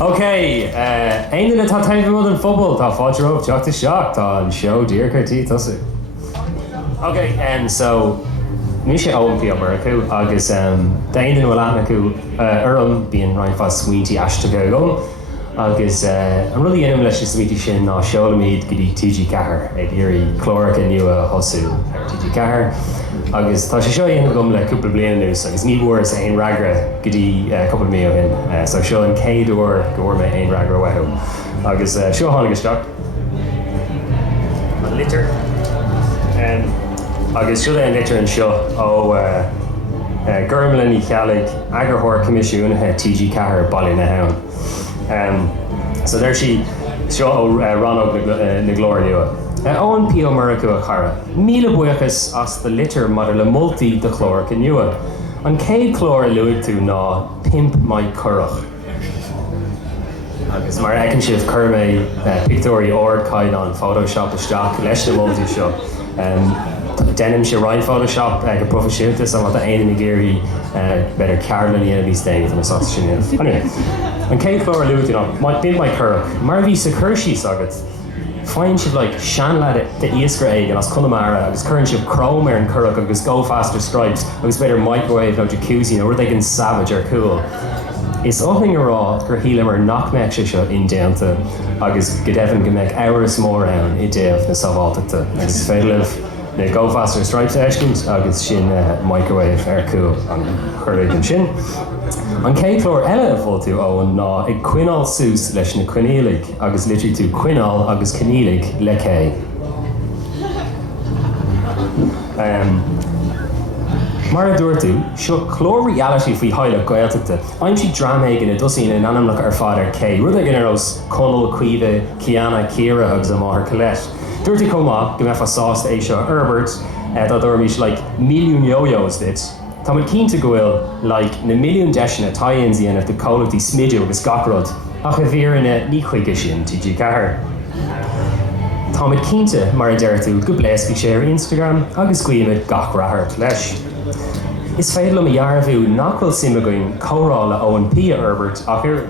Okay, Éinne le tá taobh mód an phobal tá fáilte romh teachta seach tá an seo díorcartí tosa. Okay, and so ní sé Eoin pí Murchú agus Déanann bhfuil aithne acu orm bíon roiin fás smaointí aistritheoir go agus an rudí dhéanamh leis is smaointí sin ná seolamíad go dtí TG4 ag iarraí chlóracha nua hosú ar TG4 agus tá sé seo dhéanamh gom le cúpla bliana nús agus ní bhór is aon ragra go dtí cúpla mío hin so seo an céad uair go bhfuair mé aon ragra wethú agus seo tháinig isteach an litir agus siúil an litir an seo ó gurmlan í chealaigh aorthóir comisiúnathe TG4 bailí na hain. So there she seo ó ranóg na glóir nua. Eoin P. Murchú a chara. Míle buchas as the litir mar le multi de chlóracha nua. An céad chlór a luigh tú ná pimp mai curach. Agus mar ecan sibh chur mé pictóirí ord caid an Photoshop isteach leis na multi seo. Denim sé roiin Photoshop go profisiúntas an bhata Éinne na géirí beidir cearlan íana bhí stéid an sá sin. Anyway, an céad chlór a luigh tú ná pimp mai curach. Mar bhí sa chuirsí agat. Fáin siad le sean le de iascra éig as Connemara agus chuann siad chrome ar an curach agus go faster stripes agus beidir microwave nó jacuzzi nó rud ag an savage ar cool. Is áthing ará gur híle mar nach meic sé seo in déanta agus go deimhin go mbeidh áras mór ann I déamh na sábháilteachta agus féileh na go faster stripes éiscint agus sin microwave ar cool an chuirigh an sin. An céad chlór eile a bhfuil tú Eoin ná ag cuineáil sús leis na cuinéalaigh agus litrí tú cuineáil agus cuinéalaigh le cé. Mar a dúir tú, seo chlór reality faoi háile gaeltachta. Aim si dramaig in a dosín in anamlach ar fad ar cé. Rud ag in arós conal, cuive, cianna, círa agus am áthair coileit. Dúir tú comá go mefa sásta é seo Herbert tá dormís like milliún yo-yos dit. Tá muid cínta go bhfuil like na milliún deisina tie-ins dhéanamh do comhaltaí smidú agus gacrod ach a bhíoranna ní chuige sin TG4. Tá muid cínta mar a deir tú go bléascaigh sé ar Instagram agus cuiimiid gach rathart leis. Is féidir le dhearbhú nach bhfuil simime goin córála Eoin P. Herbert ach ar.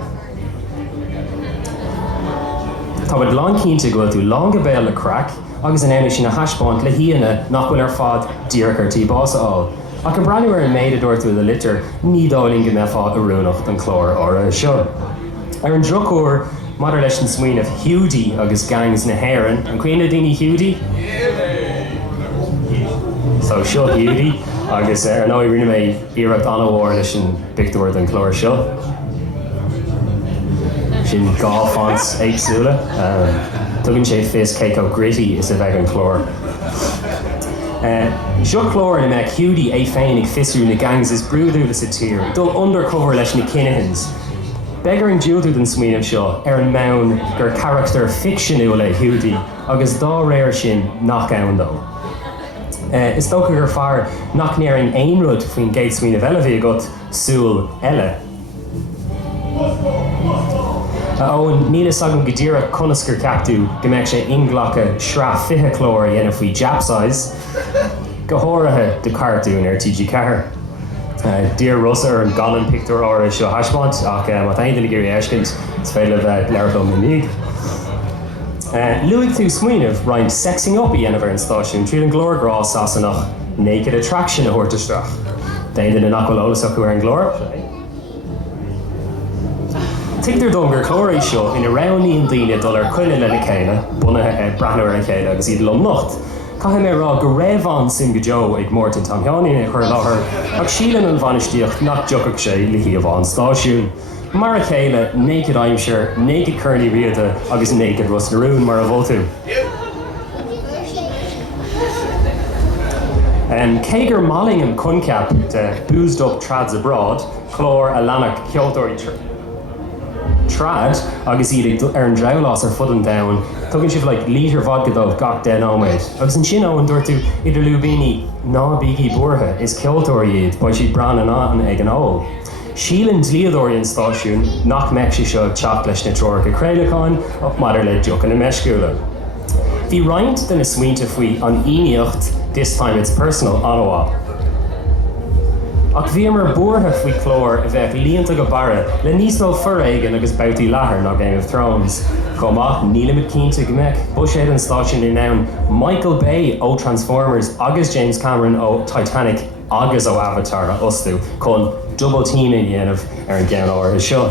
Tá muid lán cínta go bhfuil tú lán go béal le crack agus an éime sin na haispáint le híana nach bhfuil ar fad díorcartí básaáil. Ach an braniúir an méid a dúirtú a litir ní dáling go mefa a rúnacht an chlór ára seo. Ar an drocúir mar leis an smaoinemh hiúdí agus gangs na haireann an cuioine daoine hiúdí? So seo hiúdí agus ar an áid rinne mé iarracht anmhór leis an pictúir an chlór seo. Sin gá fans éagsúla. Tugann sé fis céico gritty is a bheith an chlór. Seo chlór in meach hiúdí é féin ag fisú na gangs is brúdú le sa tír, dul undercover leis na cinehins. Begar an dúilú den smaoinemh seo ar an mán gur character fictionú le hiúdí agus dá réir sin nach ann dó. Is tócha gur fear nach níar an aon rud faoin géad smaoinemh eile bhí agat súil eile. Eoin nílas agam go dtíreach conascar ceaptú go mbeidh sé inglacha srá fiche chlór a dhéanamh faoi japsize go háirithe de cartún ar TG4. Dír Russ ar an galan pictúr ára seo haispáint ach má aithne na géirí éiscint is féile bheith leirtó na níg. Luigh tú smaoinemh roiin sexing up I dhéanamh ar an stáisiún tríd an glór grás asanach naked attraction a thuirteasteach. Déanann na nachfuil olalas acu ar an glór. Tigtar dom gur chlóir seo ina raníon daoine dul ar chuine le na chéile, bunathe breathnúir an chéile agus iad lom nocht. Caithim mé rá go raibhán sim go Joe ag mórtain tamheánaí chuir láthair ach sílan an bhainisteocht nach deochaigh sé le hiamháin stáisiún. Mar a chéile, naked aimseir, naked curly riada agus naked Russ narún mar a bhótú. Cé gur malling an concap de boozed up trads abroad, chlór a lánach ceoltóirí trad agus iad ar an dreulás ar fud an domhan, tugann sibh like lítir vodka dómh gach den áméid. Agus an sin Eoin dúirtú idir lúbíní ná bígí buartha is ceoltóirí iad ba siad bran an ag an óil. Sílan dlíadóirí an stáisiún nach meic sé seo teach leis na tróircha créileáin ach maidir le deocha na meisciúla. Bhí roinnt den na smaointe faoi an íocht this time it's personal anmhá. Ach bhí mar buartha faoi chlór a bheith líonta go bara le níos mó fur éigean agus boutaí láthair ná Game of Thrones. Comach níla mit cínta go meic, bu sé an stáisiún in ann Michael Bay ó Transformers agus James Cameron ó Titanic agus ó Avatar a osú chun double teaming dhéanamh an gceann is seo.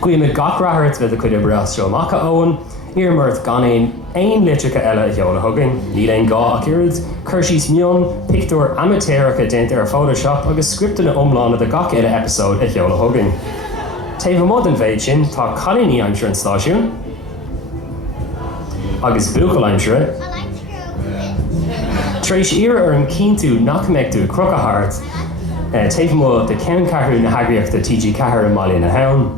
Cuimid gach rathart bheith a chuid bras seo macha Eoin, Iarmorth gan éon litreacha eile a cheola thugainn, ní léinn gá ach irid, chuirsís mion, pictiúir amatéiricha déanta ar Photoshop agus scriptana umlána de gach eile episód a cheola thugainn. Taobh mod an bhéid sin tá calaíní aimsir an stáisiún, agus buachail aimsire. Tréis iar ar an cíntú nach meictú crocha hart, taobh mod de ceann cathrú na hagraíochta TG4 in Moladh na hain,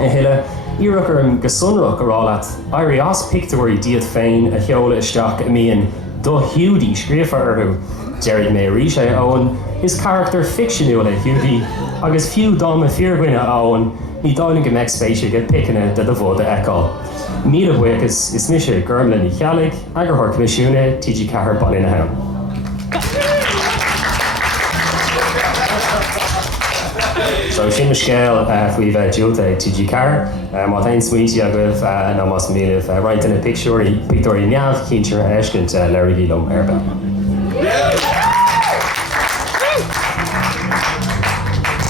a hiile Iarachar an gasunrach arálat, airí as pictiúirí diad féin a cheola isteach a míon dhodhéanta scríbhneoir orthu. Deirg mé rís é Eoin is character fictiúil é hiúdaí, agus fiú dom a fíorghuine Eoin ní dáling go meic spéise go picanna de bhóda eáil. Míle buchas is mise gurmlin í chealaigh agur thar comisiúna TG4 Moladh na hain. So sin mar scéal faoi bheith diúlta TG4, má tain smuointí agaibh nó más míle roiint in a pictiúirí neamh cíntear a eiscint leirigí lom ar bell.